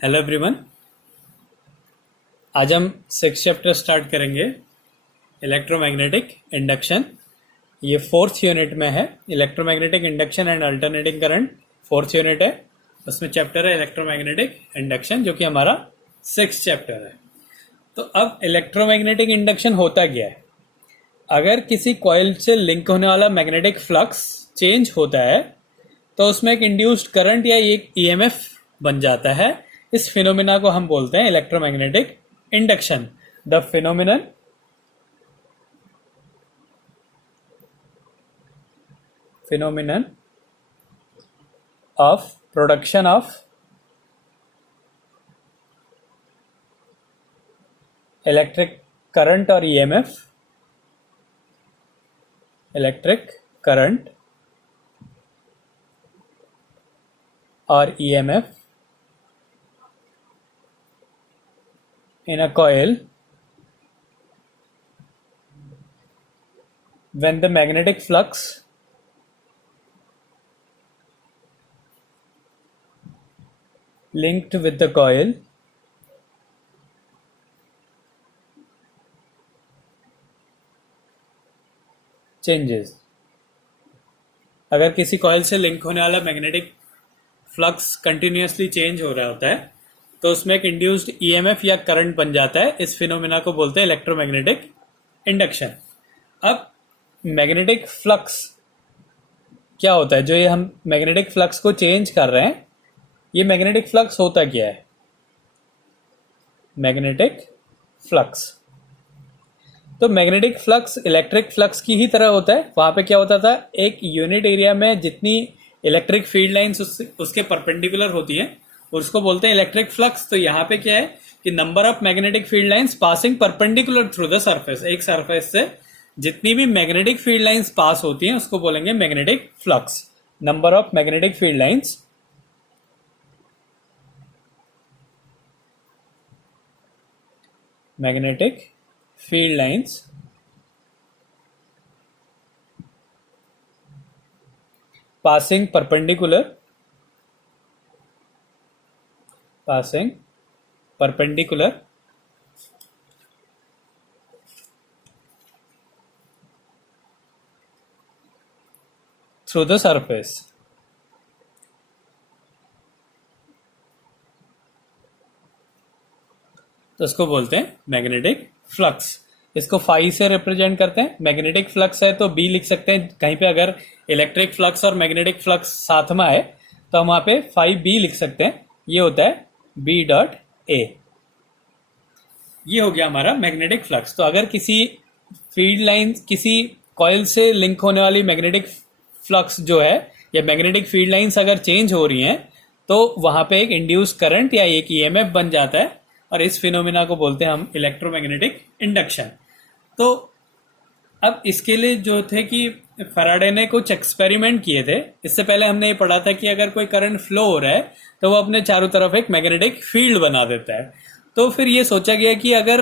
Hello everyone. आज हम six chapter start करेंगे, इलेक्ट्रोमैग्नेटिक इंडक्शन। ये फोर्थ यूनिट में है। Electromagnetic induction and alternating current fourth unit है। उसमें चैप्टर है इलेक्ट्रोमैग्नेटिक इंडक्शन, जो कि हमारा सिक्स चैप्टर है। तो अब इलेक्ट्रोमैग्नेटिक इंडक्शन होता क्या है? अगर किसी कॉइल से लिंक होने वाला मैग्नेटिक फ्लक्स चेंज होता है तो उसमें एक इंड्यूस्ड करंट या एक ईएमएफ बन जाता है। इस फिनोमिना को हम बोलते हैं electromagnetic induction. The phenomenon of production of electric current और ईएमएफ, इलेक्ट्रिक करंट और EMF in a coil when the magnetic flux linked with the coil changes। अगर किसी कॉइल से लिंक होने वाला मैग्नेटिक फ्लक्स कंटिन्यूसली चेंज हो रहा होता है तो उसमें एक इंड्यूस्ड ईएमएफ या करंट बन जाता है। इस फिनोमिना को बोलते हैं इलेक्ट्रोमैग्नेटिक इंडक्शन। अब मैग्नेटिक फ्लक्स क्या होता है? जो ये हम मैग्नेटिक फ्लक्स को चेंज कर रहे हैं, ये मैग्नेटिक फ्लक्स होता क्या है? मैग्नेटिक फ्लक्स, तो मैग्नेटिक फ्लक्स इलेक्ट्रिक फ्लक्स की ही तरह होता है। वहां पे क्या होता था, एक यूनिट एरिया में जितनी इलेक्ट्रिक फील्ड लाइंस उसके परपेंडिकुलर होती हैं उसको बोलते हैं इलेक्ट्रिक फ्लक्स। तो यहाँ पे क्या है कि number of magnetic field lines passing perpendicular through the surface, एक सरफेस से जितनी भी मैग्नेटिक फील्ड लाइंस पास होती हैं उसको बोलेंगे magnetic flux. Number of magnetic field lines magnetic field lines passing perpendicular through the surface। तो इसको बोलते हैं मैग्नेटिक फ्लक्स। इसको फाई से रिप्रेजेंट करते हैं। मैग्नेटिक फ्लक्स है तो बी लिख सकते हैं। कहीं पे अगर इलेक्ट्रिक फ्लक्स और मैग्नेटिक फ्लक्स साथ में आए तो हम वहां पे फाई बी लिख सकते हैं। ये होता है बी डॉट ए। ये हो गया हमारा मैग्नेटिक फ्लक्स। तो अगर किसी फील्ड लाइन, किसी कॉइल से लिंक होने वाली मैग्नेटिक फ्लक्स जो है या मैग्नेटिक फील्ड लाइंस अगर चेंज हो रही हैं तो वहां पे एक इंड्यूस करंट या एक ईएमएफ बन जाता है और इस फिनोमिना को बोलते हैं हम इलेक्ट्रोमैग्नेटिक इंडक्शन। तो अब इसके लिए जो थे कि फैराडे ने कुछ एक्सपेरिमेंट किए थे। इससे पहले हमने ये पढ़ा था कि अगर कोई करंट फ्लो हो रहा है तो वो अपने चारों तरफ एक मैग्नेटिक फील्ड बना देता है। तो फिर ये सोचा गया कि अगर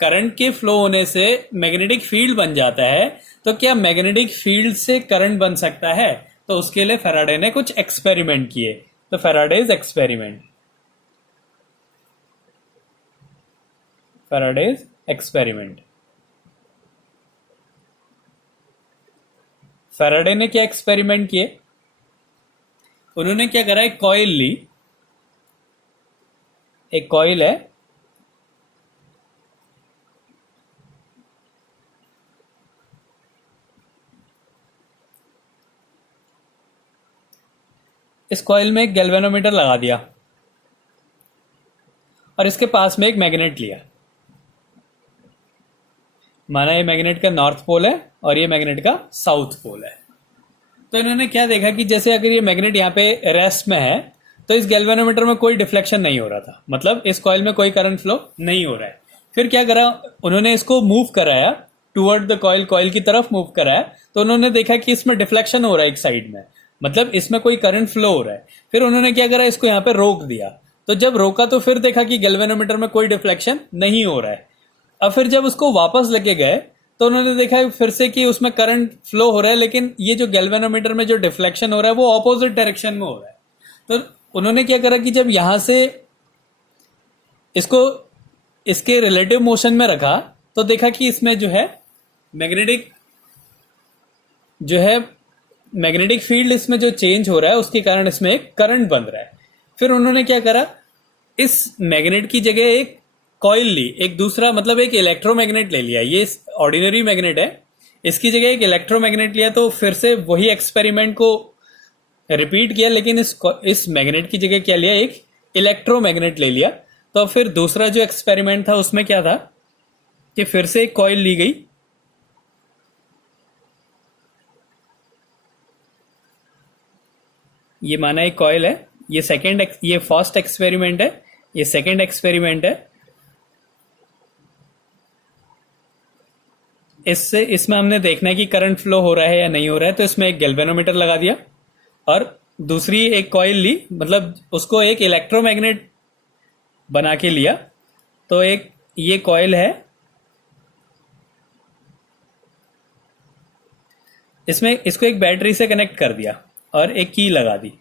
करंट के फ्लो होने से मैग्नेटिक फील्ड बन जाता है तो क्या मैग्नेटिक फील्ड से करंट बन सकता है? तो उसके लिए फैराडे ने कुछ एक्सपेरिमेंट किए। तो फैराडेज एक्सपेरिमेंट फैराडे ने क्या एक्सपेरिमेंट किए? उन्होंने क्या करा, एक कॉइल ली, एक कॉइल है, इस कॉइल में एक गैल्वेनोमीटर लगा दिया और इसके पास में एक मैग्नेट लिया। माना ये मैग्नेट का नॉर्थ पोल है और ये मैग्नेट का साउथ पोल है। तो इन्होंने क्या देखा कि जैसे अगर ये मैग्नेट यहाँ पे रेस्ट में है तो इस गैल्वेनोमीटर में कोई डिफ्लेक्शन नहीं हो रहा था, मतलब इस कॉइल में कोई करंट फ्लो नहीं हो रहा है। फिर क्या करा, उन्होंने इसको मूव कराया टुवर्ड द कॉइल, कॉइल की तरफ मूव कराया तो उन्होंने देखा कि इसमें डिफ्लेक्शन हो रहा है एक साइड में, मतलब इसमें कोई करंट फ्लो हो रहा है। फिर उन्होंने क्या करा, इसको यहाँ पे रोक दिया। तो जब रोका तो फिर देखा कि गैल्वेनोमीटर में कोई डिफ्लेक्शन नहीं हो रहा है। अब फिर जब उसको वापस लेके गए तो उन्होंने देखा फिर से कि उसमें करंट फ्लो हो रहा है, लेकिन ये जो गैल्वेनोमीटर में जो डिफ्लेक्शन हो रहा है वो ऑपोजिट डायरेक्शन में हो रहा है। तो उन्होंने क्या करा कि जब यहां से इसको इसके रिलेटिव मोशन में रखा तो देखा कि इसमें मैग्नेटिक जो है मैग्नेटिक फील्ड इसमें जो चेंज हो रहा है उसके कारण इसमें एक करंट बन रहा है। फिर उन्होंने क्या करा, इस मैग्नेट की जगह एक कॉइल ली, एक दूसरा मतलब एक इलेक्ट्रोमैग्नेट ले लिया। ये ऑर्डिनरी मैग्नेट है, इसकी जगह एक इलेक्ट्रोमैग्नेट लिया। तो फिर से वही एक्सपेरिमेंट को रिपीट किया, लेकिन इस मैग्नेट की जगह क्या लिया, एक इलेक्ट्रोमैग्नेट ले लिया। तो फिर दूसरा जो एक्सपेरिमेंट था उसमें क्या था कि फिर से एक कॉइल ली गई, ये माना एक कॉइल है। ये फर्स्ट एक्सपेरिमेंट है, ये सेकंड एक्सपेरिमेंट है। इसमें हमने देखना है कि करंट फ्लो हो रहा है या नहीं हो रहा है। तो इसमें एक गैल्वेनोमीटर लगा दिया और दूसरी एक कॉइल ली, मतलब उसको एक इलेक्ट्रोमैग्नेट बना के लिया। तो एक ये कॉइल है, इसमें इसको एक बैटरी से कनेक्ट कर दिया और एक की लगा दी।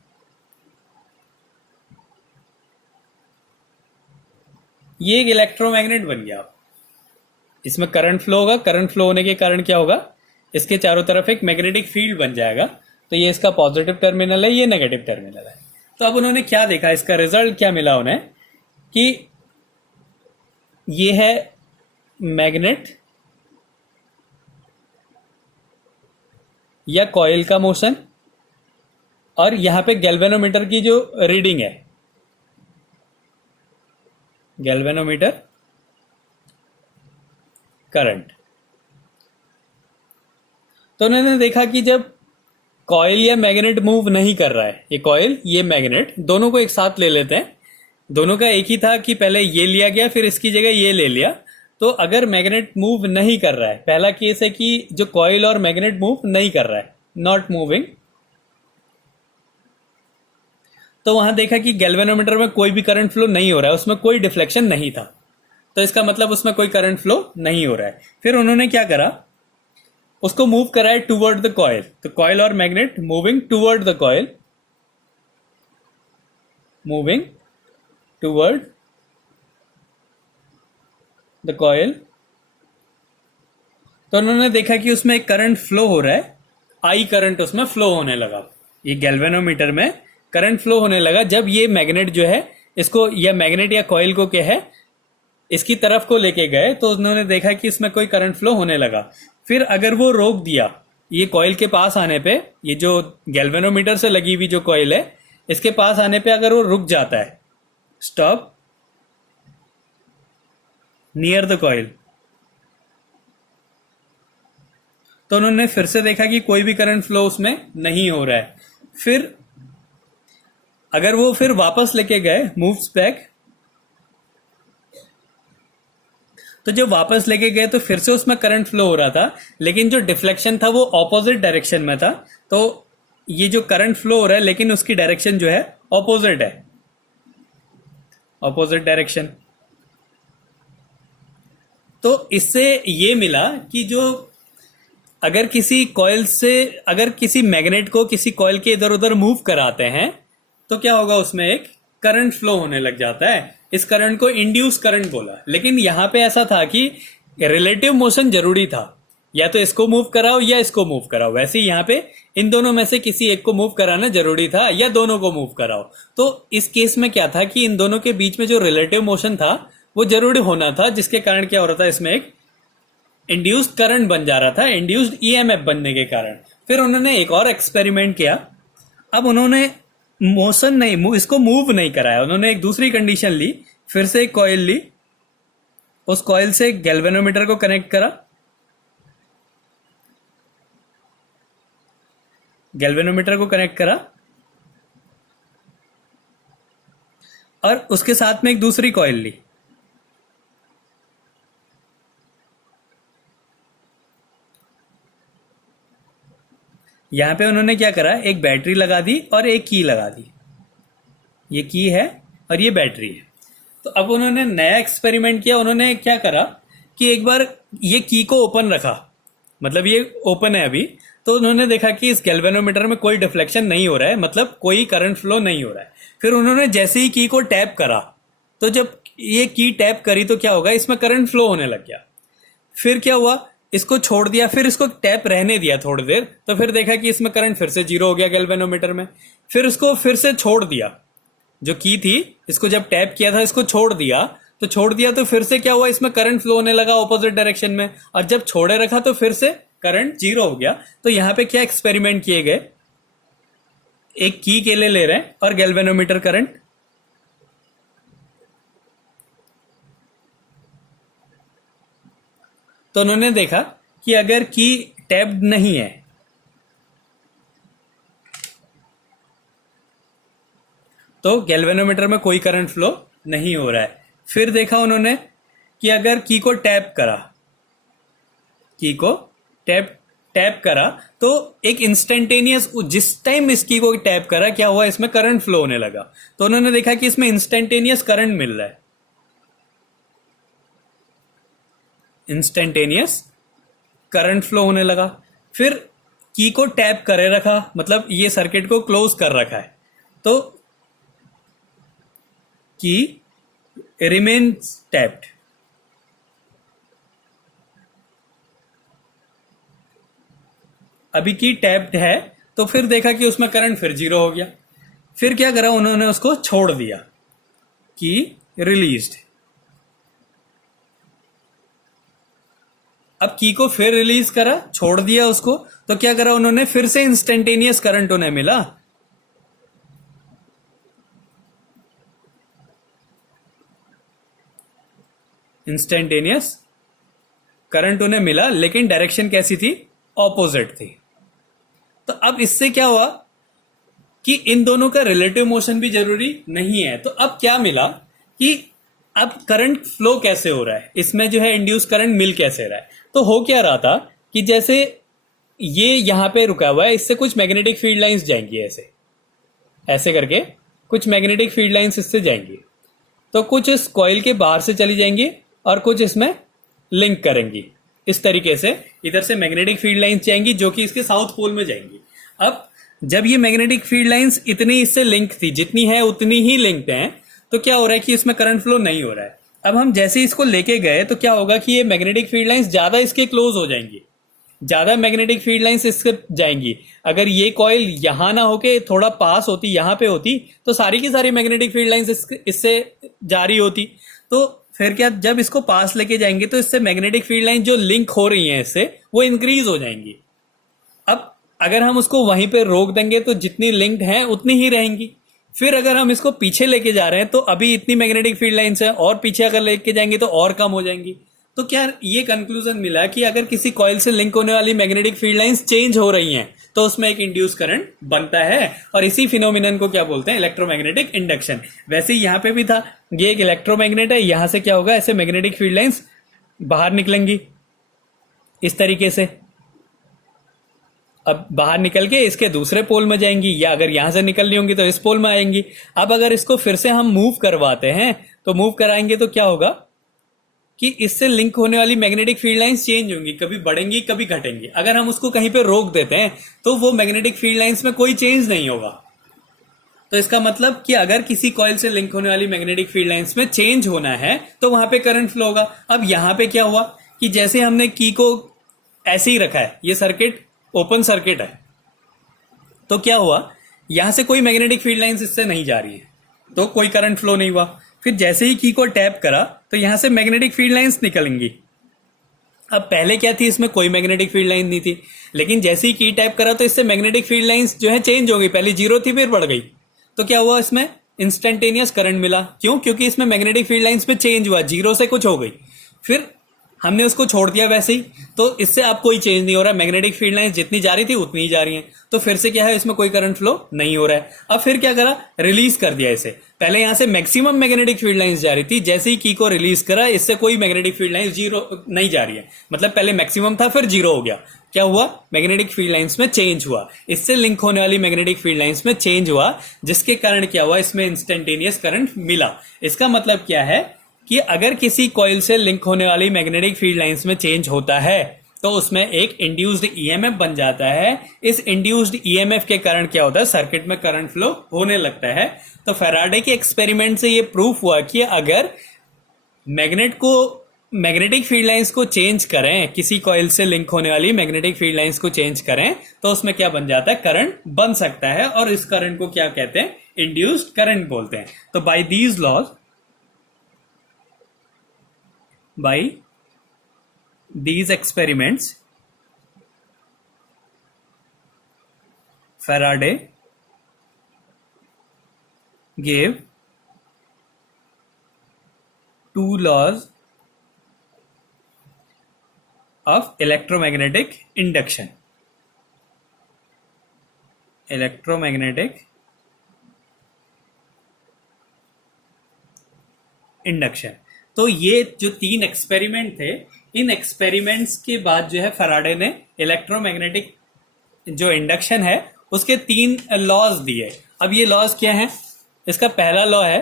ये एक इलेक्ट्रोमैग्नेट बन गया। इसमें करंट फ्लो होगा, करंट फ्लो होने के कारण क्या होगा, इसके चारों तरफ एक मैग्नेटिक फील्ड बन जाएगा। तो ये इसका पॉजिटिव टर्मिनल है, ये नेगेटिव टर्मिनल है। तो अब उन्होंने क्या देखा, इसका रिजल्ट क्या मिला उन्हें कि ये है मैग्नेट या कॉइल का मोशन और यहां पे गैल्वेनोमीटर की जो रीडिंग है, गैल्वेनोमीटर करंट। तो उन्होंने देखा कि जब कॉइल या मैग्नेट मूव नहीं कर रहा है, ये कॉइल ये मैग्नेट दोनों को एक साथ ले लेते हैं, दोनों का एक ही था कि पहले ये लिया गया फिर इसकी जगह ये ले लिया। तो अगर मैग्नेट मूव नहीं कर रहा है, पहला केस है कि जो कॉइल और मैग्नेट मूव नहीं कर रहा है, नॉट मूविंग, तो वहां देखा कि गैल्वेनोमीटर में कोई भी करंट फ्लो नहीं हो रहा है, उसमें कोई डिफ्लेक्शन नहीं था। तो इसका मतलब उसमें कोई करंट फ्लो नहीं हो रहा है। फिर उन्होंने क्या करा, उसको मूव कराया टूवर्ड द कॉइल। तो कॉइल और magnet moving toward the coil, moving toward the coil. तो उन्होंने देखा कि उसमें एक करंट फ्लो हो रहा है, आई करंट उसमें फ्लो होने लगा। ये गैल्वेनोमीटर में करंट फ्लो होने लगा जब ये मैग्नेट जो है इसको, या मैग्नेट या कॉइल को क्या है, इसकी तरफ को लेके गए। तो उन्होंने देखा कि इसमें कोई करंट फ्लो होने लगा। फिर अगर वो रोक दिया ये कॉइल के पास आने पे, ये जो गैल्वेनोमीटर से लगी हुई जो कॉइल है इसके पास आने पे अगर वो रुक जाता है, स्टॉप नियर द कॉइल, तो उन्होंने फिर से देखा कि कोई भी करंट फ्लो उसमें नहीं हो रहा है। फिर अगर वो फिर वापस लेके गए, मूव्स बैक, तो जब वापस लेके गए तो फिर से उसमें करंट फ्लो हो रहा था, लेकिन जो डिफ्लेक्शन था वो ऑपोजिट डायरेक्शन में था। तो ये जो करंट फ्लो हो रहा है लेकिन उसकी डायरेक्शन जो है ऑपोजिट है, ऑपोजिट डायरेक्शन। तो इससे ये मिला कि जो अगर किसी कॉइल से, अगर किसी मैग्नेट को किसी कॉइल के इधर उधर मूव कराते हैं तो क्या होगा, उसमें एक करंट फ्लो होने लग जाता है। इस करंट को इंड्यूस करंट बोला। लेकिन यहां पे ऐसा था कि रिलेटिव मोशन जरूरी था, या तो इसको मूव कराओ या इसको मूव कराओ। वैसे यहां पे इन दोनों में से किसी एक को मूव कराना जरूरी था, या दोनों को मूव कराओ। तो इस केस में क्या था कि इन दोनों के बीच में जो रिलेटिव मोशन था वो जरूरी होना था, जिसके कारण क्या हो रहा था, इसमें एक इंड्यूस्ड करंट बन जा रहा था, इंड्यूस्ड ईएमएफ बनने के कारण। फिर उन्होंने एक और एक्सपेरिमेंट किया। अब उन्होंने मोशन नहीं, इसको मूव नहीं कराया, उन्होंने एक दूसरी कंडीशन ली। फिर से एक कॉइल ली, उस कॉइल से गैल्वेनोमीटर को कनेक्ट करा, गैल्वेनोमीटर को कनेक्ट करा और उसके साथ में एक दूसरी कॉइल ली। यहां पे उन्होंने क्या करा, एक बैटरी लगा दी और एक की लगा दी। ये की है और ये बैटरी है। तो अब उन्होंने नया एक्सपेरिमेंट किया। उन्होंने क्या करा कि एक बार ये की को ओपन रखा, मतलब ये ओपन है अभी। तो उन्होंने देखा कि इस गैल्वेनोमीटर में कोई डिफ्लेक्शन नहीं हो रहा है, मतलब कोई करंट फ्लो नहीं हो रहा है। फिर उन्होंने जैसे ही की को टैप करा, तो जब ये की टैप करी तो क्या होगा, इसमें करंट फ्लो होने लग गया। फिर क्या हुआ, इसको छोड़ दिया, फिर इसको टैप रहने दिया थोड़ी देर, तो फिर देखा कि इसमें करंट फिर से 0 हो गया गैल्वेनोमीटर में। फिर उसको फिर से छोड़ दिया, जो की थी इसको जब टैप किया था इसको छोड़ दिया, तो फिर से क्या हुआ, इसमें करंट फ्लो होने लगा ऑपोजिट डायरेक्शन में। और जब छोड़े रखा तो फिर से करंट 0 हो गया। तो यहां पे क्या एक्सपेरिमेंट किए गए, एक की के लिए ले रहे हैं और गैल्वेनोमीटर करंट, तो उन्होंने देखा कि अगर की टैप्ड नहीं है तो गैल्वेनोमीटर में कोई करंट फ्लो नहीं हो रहा है। फिर देखा उन्होंने कि अगर की को टैप करा, की को टैप करा तो एक इंस्टेंटेनियस, जिस टाइम इस की को टैप करा क्या हुआ, इसमें करंट फ्लो होने लगा। तो उन्होंने देखा कि इसमें इंस्टेंटेनियस करंट मिल रहा है, इंस्टेंटेनियस करंट फ्लो होने लगा। फिर की को टैप करे रखा, मतलब ये सर्किट को क्लोज कर रखा है, तो की रिमेन्स टैप्ड। अभी की टैप्ड है, तो फिर देखा कि उसमें करंट फिर 0 हो गया। फिर क्या करा उन्होंने, उसको छोड़ दिया, की रिलीज्ड। अब की को फिर रिलीज करा, छोड़ दिया उसको, तो क्या करा उन्होंने, फिर से इंस्टेंटेनियस करंट उन्हें मिला। इंस्टेंटेनियस करंट उन्हें मिला, लेकिन डायरेक्शन कैसी थी, ऑपोजिट थी। तो अब इससे क्या हुआ कि इन दोनों का रिलेटिव मोशन भी जरूरी नहीं है। तो अब क्या मिला कि अब करंट फ्लो कैसे हो रहा है, इसमें जो है इंड्यूस करंट मिल कैसे रहा है। तो हो क्या रहा था कि जैसे ये यहां पे रुका हुआ है, इससे कुछ मैग्नेटिक फील्ड लाइंस जाएंगी, ऐसे ऐसे करके कुछ मैग्नेटिक फील्ड लाइंस इससे जाएंगी। तो कुछ इस कॉइल के बाहर से चली जाएंगी और कुछ इसमें लिंक करेंगी। इस तरीके से इधर से मैग्नेटिक फील्ड लाइंस जाएंगी जो कि इसके साउथ पोल में जाएंगी। अब जब ये मैग्नेटिक फील्ड लाइंस इतनी इससे लिंक थी, जितनी है उतनी ही लिंक्ड हैं, तो क्या हो रहा है कि इसमें करंट फ्लो नहीं हो रहा है। अब हम जैसे इसको लेके गए तो क्या होगा कि ये मैग्नेटिक फील्ड लाइंस ज्यादा इसके क्लोज हो जाएंगी, ज्यादा मैग्नेटिक फील्ड लाइंस इसके जाएंगी। अगर ये कॉइल यहां ना होके थोड़ा पास होती, यहां पे होती, तो सारी की सारी मैग्नेटिक फील्ड लाइंस इससे जारी होती। तो फिर क्या, जब इसको पास लेके जाएंगे तो इससे मैग्नेटिक फील्ड लाइन जो लिंक हो रही हैं इससे, वो इंक्रीज हो जाएंगी। अब अगर हम उसको वहीं पे रोक देंगे तो जितनी लिंक्ड हैं उतनी ही रहेंगी। फिर अगर हम इसको पीछे लेके जा रहे हैं तो अभी इतनी मैग्नेटिक फील्ड लाइंस है, और पीछे अगर लेके जाएंगे तो और कम हो जाएंगी। तो क्या ये कंक्लूजन मिला कि अगर किसी कॉइल से लिंक होने वाली मैग्नेटिक फील्ड लाइंस चेंज हो रही हैं तो उसमें एक इंड्यूस करंट बनता है, और इसी फिनोमिनन को क्या बोलते हैं, इलेक्ट्रोमैग्नेटिक इंडक्शन। वैसे ही यहां पे भी था, ये एक इलेक्ट्रोमैग्नेट है, यहां से क्या होगा, ऐसे मैग्नेटिक फील्ड लाइंस बाहर निकलेंगी इस तरीके से। अब बाहर निकल के इसके दूसरे पोल में जाएंगी, या अगर यहां से निकल रही होंगी तो इस पोल में आएंगी। अब अगर इसको फिर से हम मूव करवाते हैं, तो मूव कराएंगे तो क्या होगा कि इससे लिंक होने वाली मैग्नेटिक फील्ड लाइंस चेंज होंगी, कभी बढ़ेंगी कभी घटेंगी। अगर हम उसको कहीं पे रोक देते हैं तो वो मैग्नेटिक फील्ड लाइंस में कोई चेंज नहीं होगा। तो इसका मतलब कि अगर किसी कॉइल से लिंक होने वाली मैग्नेटिक फील्ड लाइंस में चेंज होना है तो वहां पे करंट फ्लो होगा। अब यहां पे क्या हुआ कि जैसे हमने की को ऐसे ही रखा है, ये सर्किट ओपन सर्किट है, तो क्या हुआ, यहां से कोई मैग्नेटिक फील्ड लाइंस इससे नहीं जा रही है, तो कोई करंट फ्लो नहीं हुआ। फिर जैसे ही की को टैप करा तो यहां से मैग्नेटिक फील्ड लाइंस निकलेंगी। अब पहले क्या थी, इसमें कोई मैग्नेटिक फील्ड लाइन नहीं थी, लेकिन जैसे ही की टैप करा तो इससे मैग्नेटिक फील्ड लाइंस जो है चेंज हो गई। पहले 0 थी फिर बढ़ गई, तो क्या हुआ, इसमें इंस्टेंटेनियस करंट मिला। क्यों? क्योंकि इसमें मैग्नेटिक फील्ड लाइंस में चेंज हुआ, 0 से कुछ हो गई, फिर हमने उसको छोड़ दिया वैसे ही, तो इससे अब कोई चेंज नहीं हो रहा, मैग्नेटिक फील्ड लाइंस जितनी जा रही थी उतनी ही जा रही हैं। तो फिर से क्या है, इसमें कोई करंट फ्लो नहीं हो रहा है। अब फिर क्या करा, रिलीज कर दिया इसे। पहले यहां से मैक्सिमम मैग्नेटिक फील्ड लाइंस जा रही थी, जैसे ही की को रिलीज करा इससे कोई मैग्नेटिक फील्ड लाइंस 0 नहीं जा रही है, मतलब पहले मैक्सिमम था फिर 0 हो गया। क्या हुआ, मैग्नेटिक फील्ड लाइंस में चेंज हुआ, इससे लिंक होने वाली मैग्नेटिक फील्ड लाइंस में चेंज हुआ, जिसके कारण क्या हुआ, इसमें इंस्टेंटेनियस करंट मिला। इसका मतलब क्या है कि अगर किसी कॉइल से लिंक होने वाली मैग्नेटिक फील्ड लाइंस में चेंज होता है तो उसमें एक इंड्यूस्ड ईएमएफ बन जाता है। इस इंड्यूस्ड ईएमएफ के कारण क्या होता है, सर्किट में करंट फ्लो होने लगता है। तो फैराडे के एक्सपेरिमेंट से ये प्रूफ हुआ कि अगर मैग्नेट को मैग्नेटिक फील्ड लाइंस को चेंज करें, किसी कॉइल से लिंक होने वाली मैग्नेटिक फील्ड लाइंस को चेंज करें तो उसमें क्या बन जाता है, करंट बन सकता है, और इस करंट को क्या कहते हैं, इंड्यूस्ड करंट बोलते हैं। तो by these laws, by these experiments, Faraday gave two laws of electromagnetic induction. Electromagnetic induction. तो ये जो 3 एक्सपेरिमेंट थे, इन एक्सपेरिमेंट्स के बाद जो है फैराडे ने इलेक्ट्रोमैग्नेटिक जो इंडक्शन है उसके 3 लॉज दिए। अब ये लॉज क्या हैं? इसका पहला लॉ है,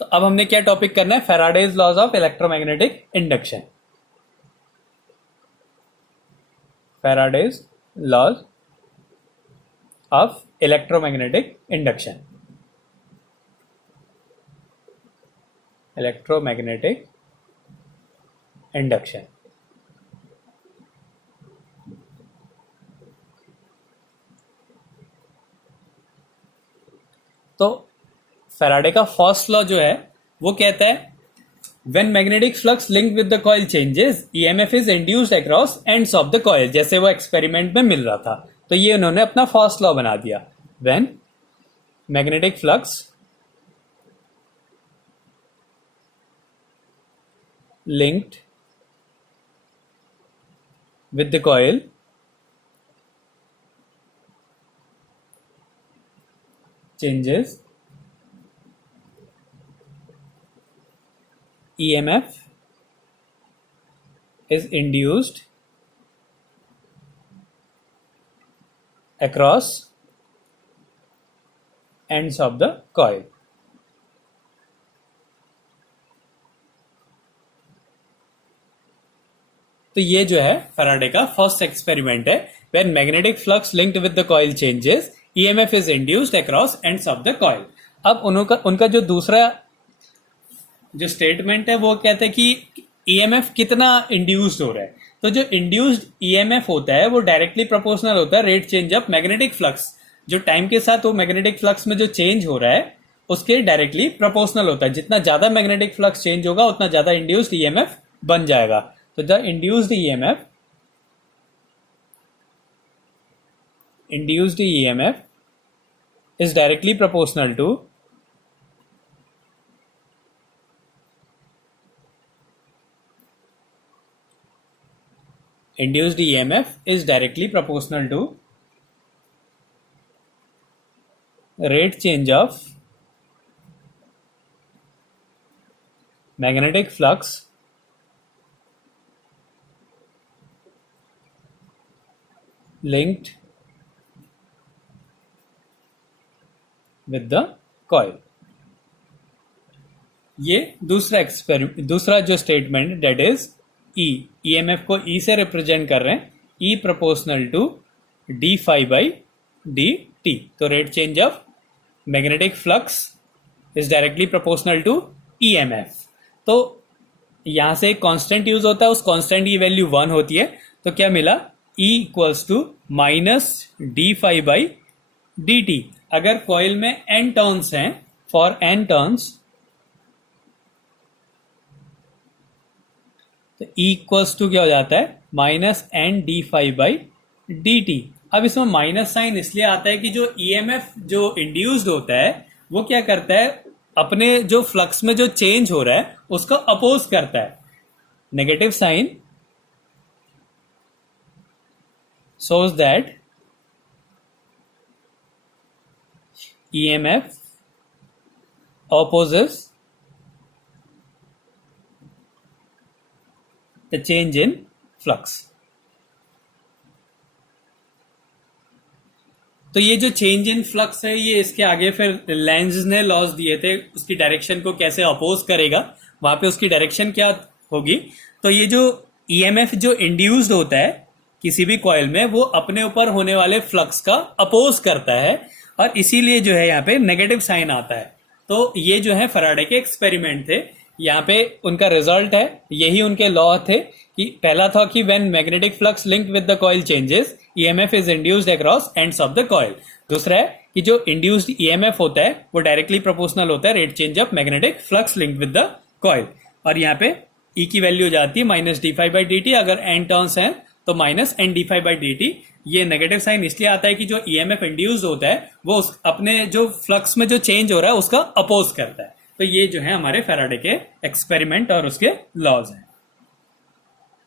तो अब हमने क्या टॉपिक करना है, Faraday's laws of electromagnetic induction. Faraday's laws of electromagnetic induction. Electromagnetic induction. तो फैराडे का फर्स्ट लॉ जो है वो कहता है, when magnetic flux link with the coil changes, EMF is induced across ends of the coil, जैसे वो experiment में मिल रहा था। तो ये उन्होंने अपना फर्स्ट लॉ बना दिया, when magnetic flux linked with the coil changes, EMF is induced across ends of the coil. तो ये जो है फैराडे का फर्स्ट एक्सपेरिमेंट है, when magnetic flux linked with the coil changes, EMF is induced across ends of the coil. अब उनका जो दूसरा जो स्टेटमेंट है वो कहते हैं कि EMF कितना इंड्यूस्ड हो रहा है। तो जो इंड्यूस्ड EMF होता है वो डायरेक्टली प्रोपोर्शनल होता है rate change of magnetic flux. जो टाइम के साथ वो मैग्नेटिक फ्लक्स में जो चेंज हो रहा है उसके डायरेक्टली प्रोपोर्शनल होता है। जितना ज्यादा मैग्नेटिक फ्लक्स चेंज होगा उतना ज्यादा इंड्यूस्ड EMF बन जाएगा। तो the induced EMF is directly proportional to induced EMF is directly proportional to rate change of magnetic flux linked with the coil. ये दूसरा जो स्टेटमेंट, डेट इज ईएमएफ को ई से रिप्रेजेंट कर रहे हैं, E proportional to D five by D T. तो rate change of magnetic flux is directly proportional to EMF. तो यहां से एक कांस्टेंट यूज होता है, उस कांस्टेंट की वैल्यू 1 होती है। तो क्या मिला, E equals to minus d five by D t. अगर कॉइल में n टर्न्स हैं, फॉर n टर्न्स, तो E इक्वल्स टू क्या हो जाता है, minus n d five by D t. अब इसमें माइनस साइन इसलिए आता है कि जो ईएमएफ जो इंड्यूस्ड होता है वो क्या करता है, अपने जो फ्लक्स में जो चेंज हो रहा है उसको अपोज करता है। Negative sign shows that EMF opposes the change in flux. तो ये जो चेंज इन फ्लक्स है ये इसके आगे फिर लेंज ने लॉज दिए थे, उसकी डायरेक्शन को कैसे अपोज करेगा, वहां पे उसकी डायरेक्शन क्या होगी। तो ये जो ईएमएफ जो इंड्यूस्ड होता है किसी भी कॉइल में, वो अपने ऊपर होने वाले फ्लक्स का अपोज करता है, और इसीलिए जो है यहाँ पे नेगेटिव साइन आता है। तो ये जो है फैराडे के एक्सपेरिमेंट थे यहाँ पे उनका रिजल्ट है, यही उनके लॉ थे कि पहला था कि when magnetic flux link with the coil changes EMF is induced across ends of the coil. दूसरा है कि जो इंड्यूस्ड ईएमएफ होता है वो डायरेक्टली प्रोपोर्शनल होता है rate change of magnetic flux link with the coil. और यहाँ पे ई की वैल्यू हो जाती है minus d five by D t, अगर एन टर्न्स हैं तो minus n d five by D t. ये नेगेटिव साइन इसलिए आता है कि जो ईएमएफ इंड्यूस्ड होता है वो अपने जो फ्लक्स में जो चेंज हो रहा है उसका अपोज करता है। तो ये जो है हमारे फैराडे के एक्सपेरिमेंट और उसके लॉज हैं।